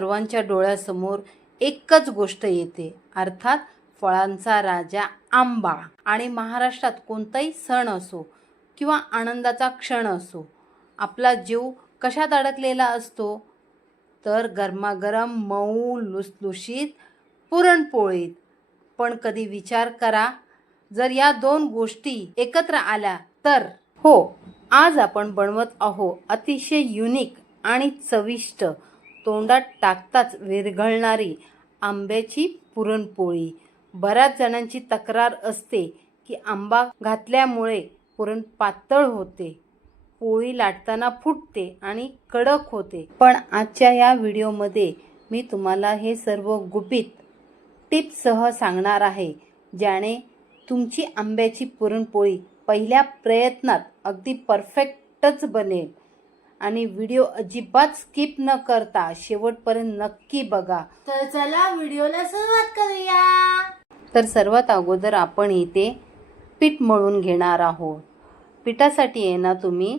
सर्वांच्या डोळ्यासमोर एकच गोष्ट येते, अर्थात फळांचा राजा आंबा. आणि महाराष्ट्रात कोणताही सण असो किंवा आनंदाचा क्षण असो, आपला जीव कशात अडकलेला असतो, तर गरमागरम मऊ लुसलुशीत पुरणपोळीत. पण कधी विचार करा, जर या दोन गोष्टी एकत्र आल्या तर? हो, आज आपण बनवत आहोत अतिशय युनिक आणि चविष्ट, तोंडात टाकताच विरघळणारी आंब्याची पुरणपोळी. बऱ्याच जणांची तक्रार असते की आंबा घातल्यामुळे पुरण पातळ होते, पोळी लाटताना फुटते आणि कडक होते. पण आजच्या या व्हिडिओमध्ये मी तुम्हाला हे सर्व गुपित टिप्ससह सांगणार आहे, ज्याने तुमची आंब्याची पुरणपोळी पहिल्या प्रयत्नात अगदी परफेक्टच बनेल. आणि व्हिडिओ अजिबात स्किप न करता शेवटपर्यंत नक्की बघा. तर चला व्हिडिओला सुरुवात करूया. तर सर्वात अगोदर आपण इथे पीठ मळून घेणार आहोत. पिठासाठी आहे ना, तुम्ही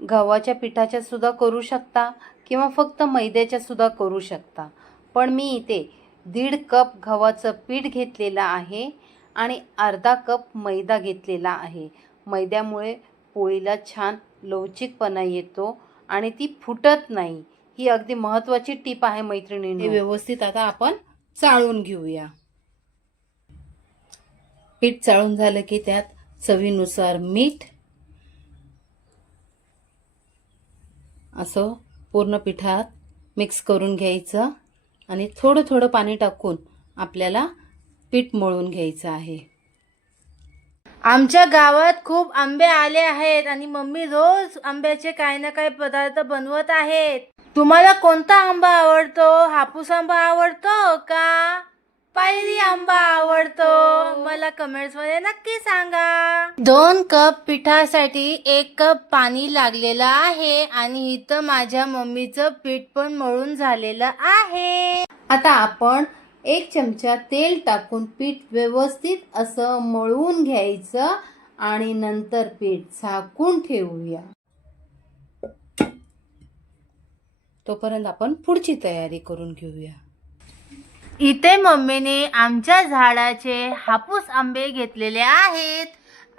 गव्हाच्या पिठाच्या सुद्धा करू शकता किंवा फक्त मैद्याच्या सुद्धा करू शकता. पण मी इथे 1.5 कप गव्हाचं पीठ घेतलेलं आहे आणि अर्धा कप मैदा घेतलेला आहे. मैद्यामुळे पोळीला छान लवचिकपणा येतो आणि ती फुटत नाही. ही अगदी महत्त्वाची टीप आहे मैत्रिणींनो. हे व्यवस्थित आता आपण चाळून घेऊया. पीठ चाळून झालं की त्यात चवीनुसार मीठ, असं पूर्ण पिठात मिक्स करून घ्यायचं आणि थोडं थोडं पाणी टाकून आपल्याला पीठ मळून घ्यायचं आहे. आमच्या गावात खूप आंबे आले आहेत आणि मम्मी रोज आंब्याचे काही ना काही पदार्थ बनवत आहेत. तुम्हाला कोणता आंबा आवडतो? हापूस आंबा आवडतो का पायरी आंबा आवडतो? मला कमेंट्स मध्ये नक्की सांगा. 2 कप पिठासाठी 1 कप पाणी लागलेलं आहे आणि इथं माझ्या मम्मीचं पीठ पण मळून झालेलं आहे. आता आपण 1 चमचा तेल टाकून पीठ व्यवस्थित असं मळून घ्यायचं आणि नंतर पीठ झाकून ठेवूया. तोपर्यंत आपण पुढची तयारी करून घेऊया. इथे मम्मीने आमच्या झाडाचे हापूस आंबे घेतलेले आहेत.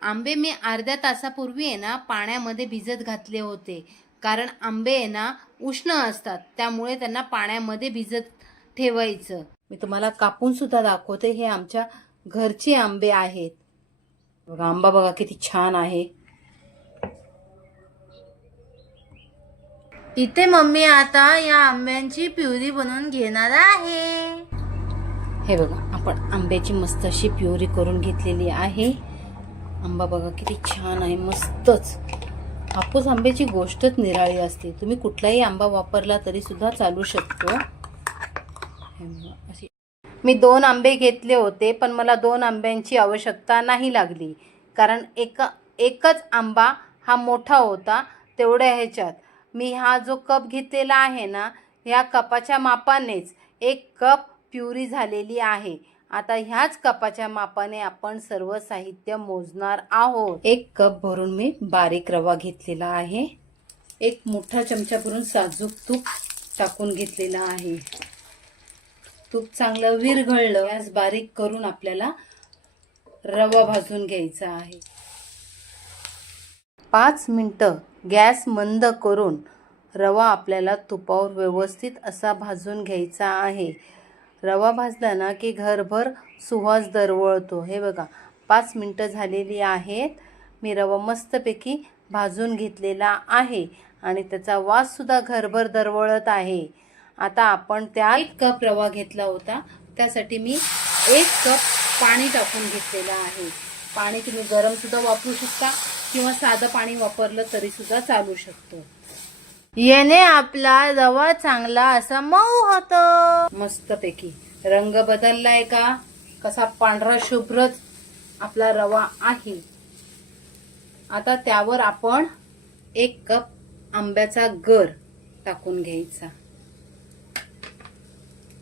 आंबे मी अर्ध्या तासापूर्वी आहे ना पाण्यामध्ये भिजत घातले होते, कारण आंबे आहे ना उष्ण असतात, त्यामुळे त्यांना पाण्यामध्ये भिजत ठेवायचं. मी तुम्हाला कापून सुद्धा दाखवते. हे आमच्या घरचे आंबे आहेत. बघा, आंबा बघा किती छान आहे. इथे मम्मी आता या आंब्यांची प्युरी बनवून घेणार आहे. हे बघा, आपण आंब्याची मस्त अशी प्युरी करून घेतलेली आहे. आंबा बघा किती छान आहे, मस्तच. हापूस आंब्याची गोष्टच निराळी असते. तुम्ही कुठलाही आंबा वापरला तरी सुद्धा चालू शकतो. मी 2 आंबे घेतले होते, पण मला 2 आंब्यांची आवश्यकता नाही लागली, कारण एकच आंबा हा मोठा होता. तेवढ्या ह्याच्यात मी हा जो कप घेतलेला आहे ना, ह्या कपाच्या मापानेच 1 कप प्युरी झालेली आहे. आता ह्याच कपाच्या मापाने आपण सर्व साहित्य मोजणार आहोत. 1 कप भरून मी बारीक रवा घेतलेला आहे. 1 मोठा चमचा भरून साजूक तूप टाकून घेतलेला आहे. तूप चांगलं विरघळलं, गॅस बारीक करून आपल्याला रवा भाजून घ्यायचा आहे. 5 मिनिटं गॅस मंद करून रवा आपल्याला तुपावर व्यवस्थित असा भाजून घ्यायचा आहे. रवा भाजला ना की घरभर सुवास दरवळतो. हे बघा, 5 मिनिटं झालेली आहेत. मी रवा मस्तपैकी भाजून घेतलेला आहे आणि त्याचा वास सुद्धा घरभर दरवळत आहे. आता आपण त्यात 1 कप रवा घेतला होता, त्यासाठी मी 1 कप पाणी टाकून घेतलेलं आहे. पाणी तुम्ही गरम सुद्धा वापरू शकता किंवा साधं पाणी वापरलं तरी सुद्धा चालू शकतो. याने आपला रवा चांगला असा मऊ होतो. मस्तपैकी रंग बदललाय का? कसा पांढरा शुभ्रच आपला रवा आहे. आता त्यावर आपण 1 कप आंब्याचा गर टाकून घ्यायचा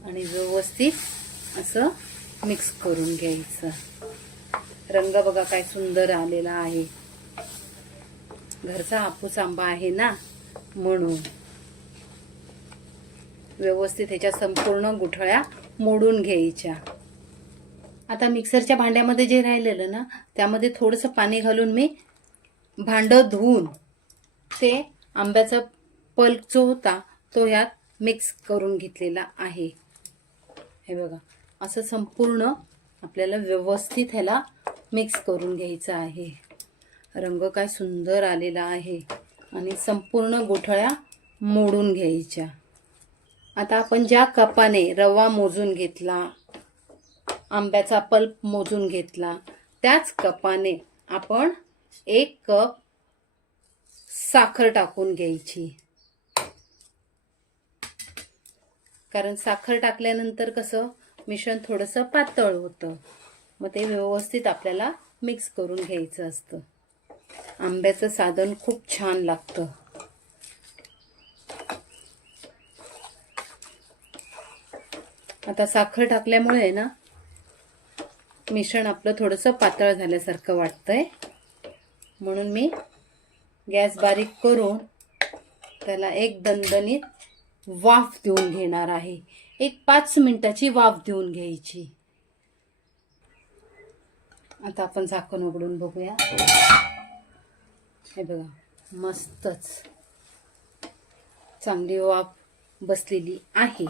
आणि व्यवस्थित असं मिक्स करून घ्यायचं. रंग बघा काय सुंदर आलेला आहे. घरचा हापूस आंबा आहे ना, म्हणून व्यवस्थित ह्याच्या संपूर्ण गुठळ्या मोडून घ्यायच्या. आता मिक्सरच्या भांड्यामध्ये जे राहिलेलं ना त्यामध्ये थोडंसं पाणी घालून मी भांडं धुवून ते आंब्याचा पल्प जो होता तो ह्यात मिक्स करून घेतलेला आहे. हे बघा, असं संपूर्ण आपल्याला व्यवस्थित ह्याला मिक्स करून घ्यायचं आहे. रंग काय सुंदर आलेला आहे आणि संपूर्ण गुठळ्या मोडून घ्यायच्या. आता आपण ज्या कपाने रवा मोजून घेतला, आंब्याचा पल्प मोजून घेतला, त्याच कपाने आपण 1 कप साखर टाकून घ्यायची. कारण साखर टाकल्यानंतर कसं मिश्रण थोडंसं पातळ होतं, मग ते व्यवस्थित आपल्याला मिक्स करून घ्यायचं असतं. आंब्याचं साधन खूप छान लागतं. आता साखर टाकल्यामुळे ना मिश्रण आपलं थोडंसं पातळ झाल्यासारखं वाटतंय, म्हणून मी गॅस बारीक करून त्याला एक दणदणीत वाफ देऊन घेणार आहे. एक 5 मिनिटाची वाफ देऊन घ्यायची. आता आपण झाकण उघडून बघूया. हे बघा, मस्तच चांगली वाफ बसलेली आहे.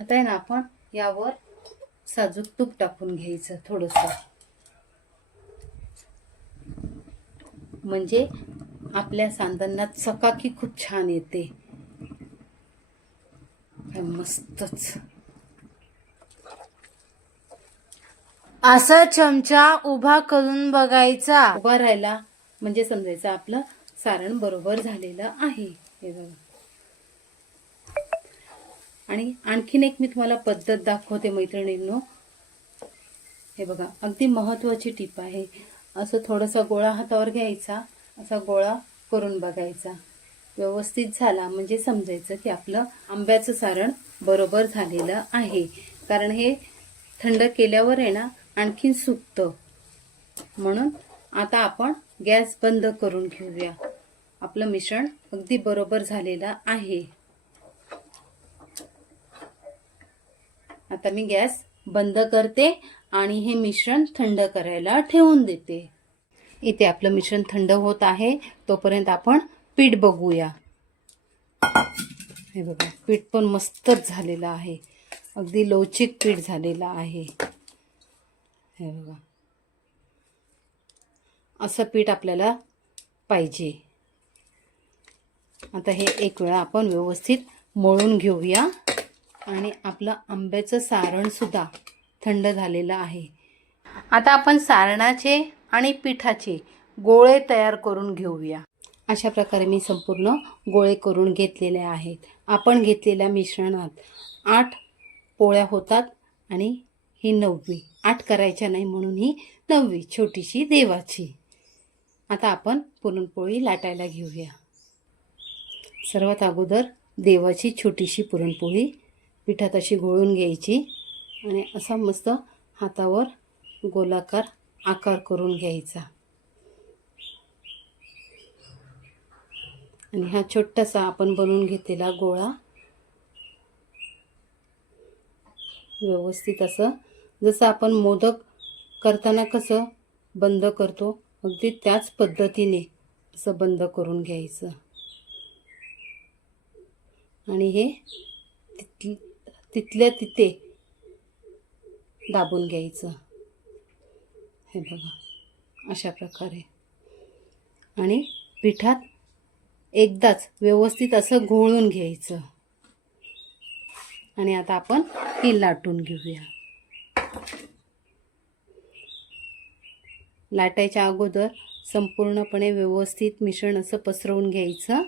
आता आहे ना आपण यावर साजूक तूप टाकून घ्यायचं थोडंसं, म्हणजे आपल्या सांधनात चकाकी खूप छान येते. मस्तच. असा चमचा उभा करून बघायचा. उभा राहिला म्हणजे समजायचं आपलं सारण बरोबर झालेलं आहे. हे बघा. आणि आणखीन एक मी तुम्हाला पद्धत दाखवते मैत्रिणींनो. हे बघा, अगदी महत्त्वाची टीप आहे. असं थोडासा गोळा हातावर घ्यायचा, असा गोळा करून बघायचा. व्यवस्थित झाला म्हणजे समजायचं की आपलं आंब्याचं सारण बरोबर झालेलं आहे. कारण हे थंड केल्यावर आहे ना आणखीन सुकतं. म्हणून आता आपण गॅस बंद करून घेऊया. आपलं मिश्रण अगदी बरोबर झालेलं आहे. आता मी गॅस बंद करते आणि हे मिश्रण थंड करायला ठेवून देते. इथे आपलं मिश्रण थंड होत आहे, तोपर्यंत आपण पीठ बघूया. हे बघा, पीठ पण मस्तच झालेलं आहे. अगदी लवचिक पीठ झालेलं आहे. हे बघा, असं पीठ आपल्याला पाहिजे. आता हे एक वेळा आपण व्यवस्थित मळून घेऊया. आणि आपलं आंब्याचं सारण सुद्धा थंड झालेलं आहे. आता आपण सारणाचे आणि पिठाचे गोळे तयार करून घेऊया. अशा प्रकारे मी संपूर्ण गोळे करून घेतलेले आहेत. आपण घेतलेल्या मिश्रणात 8 पोळ्या होतात आणि ही 9वी. 8 करायच्या नाही म्हणून ही 9वी छोटीशी देवाची. आता आपण पुरणपोळी लाटायला घेऊया. सर्वात अगोदर देवाची छोटीशी पुरणपोळी पिठात अशी घोळून घ्यायची आणि असा मस्त हातावर गोलाकार आकार करून घ्यायचा. आणि हा छोटासा आपण बनवून घेतलेला गोळा व्यवस्थित असं, जसं आपण मोदक करताना कसं बंद करतो अगदी त्याच पद्धतीने असं बंद करून घ्यायचं. आणि हे तिथल्या तिथे दाबून घ्यायचं. हे बघा, अशा प्रकारे. आणि पिठात एकदाच व्यवस्थित असं घोळून घ्यायचं. आणि आता आपण ही लाटून घेऊया. लाटायच्या अगोदर संपूर्णपणे व्यवस्थित मिश्रण असं पसरवून घ्यायचं.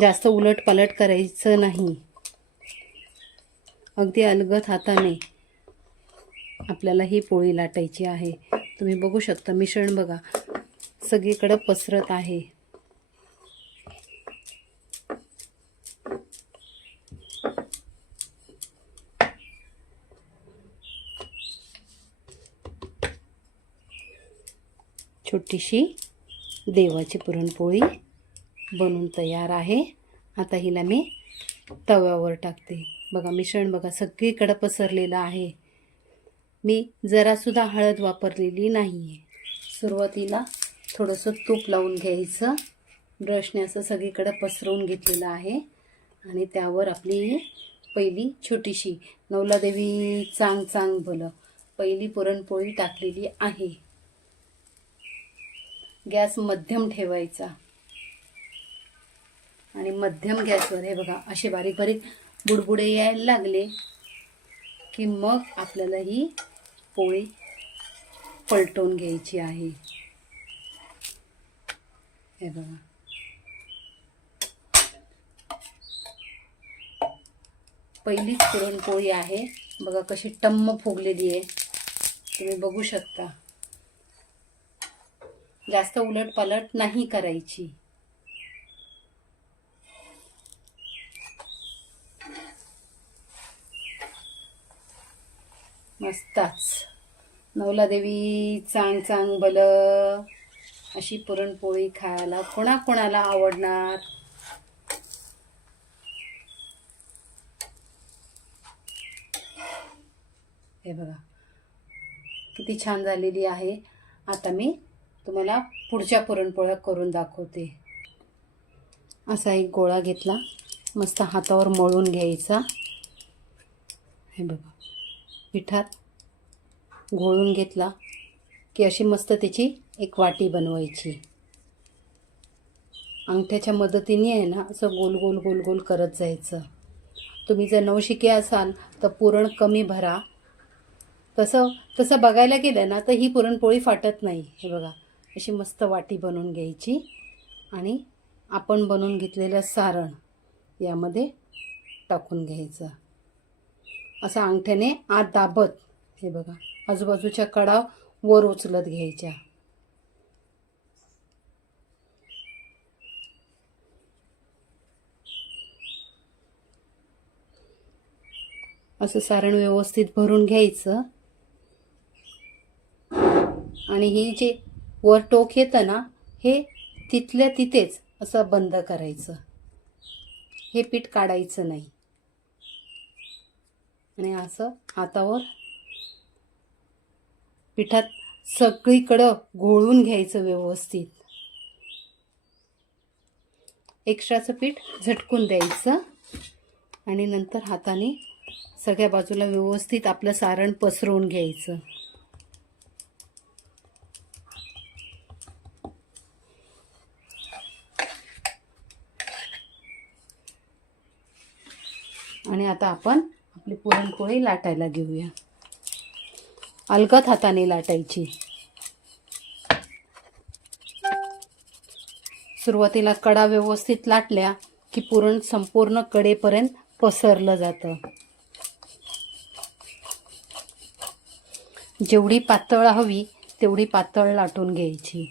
जास्त उलट पालट करायचं नाही. अगदी अलगद हाताने आपल्याला ही पोळी लाटायची आहे. तुम्ही बघू शकता मिश्रण बघा सगळीकडे पसरत आहे. छोटीशी देवाची पुरणपोळी बनून तयार आहे. आता हिला मी तव्यावर टाकते. बघा मिश्रण बघा सगळीकडे पसरलेलं आहे. मी जरासुद्धा हळद वापरलेली नाही आहे. सुरुवातीला थोडंसं तूप लावून घ्यायचं. ब्रशने असं सगळीकडे पसरवून घेतलेलं आहे आणि त्यावर आपली पहिली छोटीशी नवलादेवी चांग चांग भलं पहिली पुरणपोळी टाकलेली आहे. गॅस मध्यम ठेवायचा आणि मध्यम गॅसवर हे बघा असे बारीक बारीक बुडबुडे यायला लागले की मग आपल्याला ही पोळी पलटवून घ्यायची आहे. हे बघा पहिलीच पुरणपोळी आहे. बघा कशी टम्म फुगलेली आहे. तुम्ही बघू शकता. जास्त उलटपालट नाही करायची. मस्तच नवलादेवी चांग चांग भल अशी पुरणपोळी खायला कोणाकोणाला आवडणार. हे बघा किती छान झालेली आहे. आता मी तुम्हाला पुढच्या पुरणपोळ्या करून दाखवते. असा एक गोळा घेतला, मस्त हातावर मळून घ्यायचा. हे बघा पिठात घोळून घेतला की अशी मस्त त्याची एक वाटी बनवायची. अंगठ्याच्या मदतीने आहे ना असं गोल गोल गोल गोल करत जायचं. तुम्ही जर नवशिके असाल तर पुरण कमी भरा. तसं बघायला गेलं ना तर ही पुरणपोळी फाटत नाही. हे बघा अशी मस्त वाटी बनवून घ्यायची आणि आपण बनवून घेतलेलं सारण यामध्ये टाकून घ्यायचं. असं अंगठ्याने आत दाबत हे बघा आजूबाजूच्या कडा वर उचलत घ्यायच्या. असं सारण व्यवस्थित भरून घ्यायचं आणि ही जे वर टोक येतं ना हे तिथल्या तिथेच असं बंद करायचं. हे पीठ काढायचं नाही आणि असं हातावर पिठात सगळीकडं घोळून घ्यायचं व्यवस्थित. एक्स्ट्राचं पीठ झटकून द्यायचं आणि नंतर हाताने सगळ्या बाजूला व्यवस्थित आपलं सारण पसरवून घ्यायचं. आणि आता आपण आपली पुरणपोळी लाटायला घेऊया. अलगद हाताने लाटायची. सुरुवातीला कडा व्यवस्थित लाटल्या की पुरण संपूर्ण कडेपर्यंत पसरलं जातं. जेवढी पातळ हवी तेवढी पातळ लाटून घ्यायची.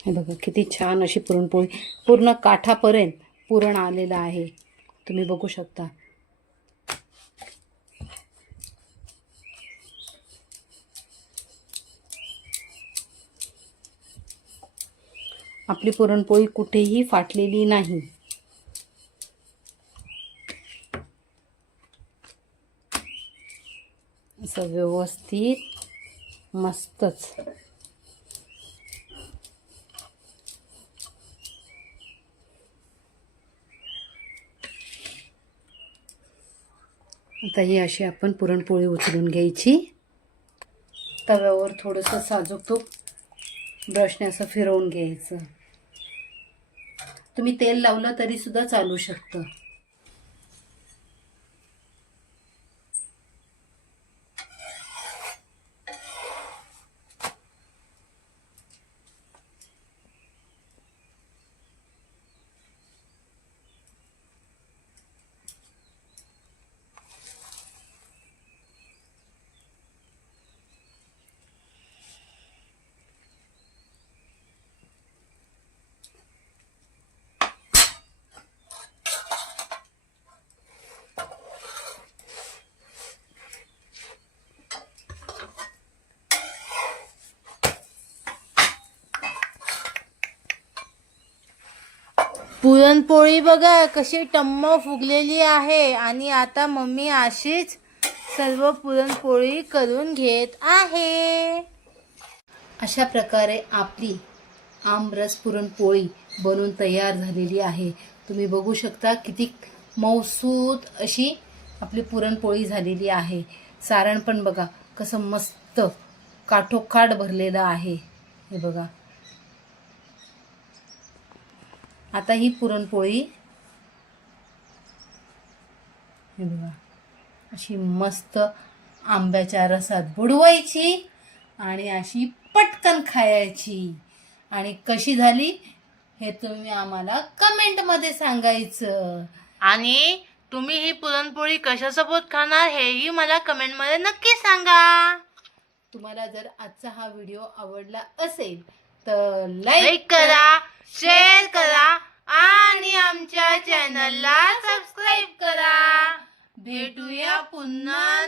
हे बघा किती छान अशी पुरणपोळी पूर्ण काठापर्यंत पुरण आलेलं आहे. तुम्ही बघू शकता. आपली पुरणपोळी कुठेही फाटलेली नाही. असं व्यवस्थित मस्तच. आता ही अशी आपण पुरणपोळी उचलून घ्यायची. तव्यावर थोडंसं साजूक तूप ब्रशने असं फिरवून घ्यायचं. तुम्ही तेल लावलं तरी सुद्धा चालू शकतं. पुरणपोळी बघा कशी टम्म फुगलेली आहे आणि आता मम्मी अशीच सर्व पुरणपोळी करून घेत आहे. अशा प्रकारे आपली आमरस पुरणपोळी बनून तयार झालेली आहे. तुम्ही बघू शकता किती मऊसूत अशी आपली पुरणपोळी झालेली आहे. सारण पण बघा कसं मस्त काठोकाठ भरलेलं आहे. हे बघा. आता ही पुरणपोळी हे बघा अशी मस्त आंब्याच्या रसात बुडवायची आणि अशी पटकन खायची. आणि कशी झाली हे तुम्ही आम्हाला कमेंटमध्ये सांगायचं. आणि तुम्ही ही पुरणपोळी कशासोबत खाणार हेही मला कमेंटमध्ये नक्की सांगा. तुम्हाला जर आजचा हा व्हिडिओ आवडला असेल तर लाईक लाईक करा, शेअर करा आणि आमच्या चॅनलला सबस्क्राईब करा. भेटूया पुन्हा